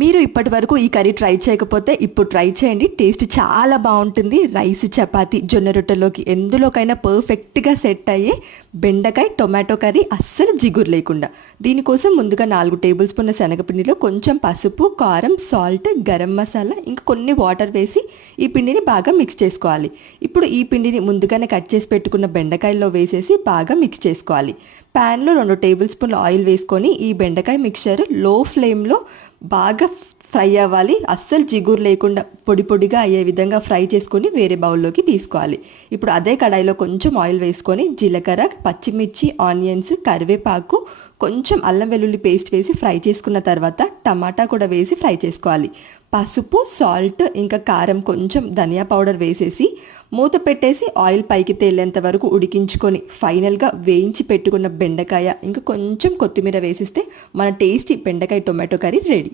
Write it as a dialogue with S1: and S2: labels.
S1: మీరు ఇప్పటి వరకు ఈ కర్రీ ట్రై చేయకపోతే ఇప్పుడు ట్రై చేయండి. టేస్ట్ చాలా బాగుంటుంది. రైస్ చపాతి జొన్న రొట్టెలోకి ఎందులోకైనా పర్ఫెక్ట్గా సెట్ అయ్యే బెండకాయ టొమాటో కర్రీ అస్సలు జిగురు లేకుండా. దీనికోసం ముందుగా నాలుగు టేబుల్ స్పూన్ల శనగపిండిలో కొంచెం పసుపు కారం సాల్ట్ గరం మసాలా ఇంకా కొన్ని వాటర్ వేసి ఈ పిండిని బాగా మిక్స్ చేసుకోవాలి. ఇప్పుడు ఈ పిండిని ముందుగానే కట్ చేసి పెట్టుకున్న బెండకాయల్లో వేసేసి బాగా మిక్స్ చేసుకోవాలి. ప్యాన్లో రెండు టేబుల్ స్పూన్ల ఆయిల్ వేసుకొని ఈ బెండకాయ మిక్చర్లో ఫ్లేమ్లో బాగా ఫ్రై అవ్వాలి. అస్సలు జిగురు లేకుండా పొడి పొడిగా అయ్యే విధంగా ఫ్రై చేసుకొని వేరే బౌల్లోకి తీసుకోవాలి. ఇప్పుడు అదే కడాయిలో కొంచెం ఆయిల్ వేసుకొని జీలకర్ర పచ్చిమిర్చి ఆనియన్స్ కరివేపాకు కొంచెం అల్లం వెల్లుల్లి పేస్ట్ వేసి ఫ్రై చేసుకున్న తర్వాత టమాటా కూడా వేసి ఫ్రై చేసుకోవాలి. పసుపు సాల్ట్ ఇంకా కారం కొంచెం ధనియా పౌడర్ వేసేసి మూత పెట్టేసి ఆయిల్ పైకి తేలేంత వరకు ఉడికించుకొని ఫైనల్గా వేయించి పెట్టుకున్న బెండకాయ ఇంకా కొంచెం కొత్తిమీర వేసిస్తే మన టేస్టీ బెండకాయ టొమాటో కర్రీ రెడీ.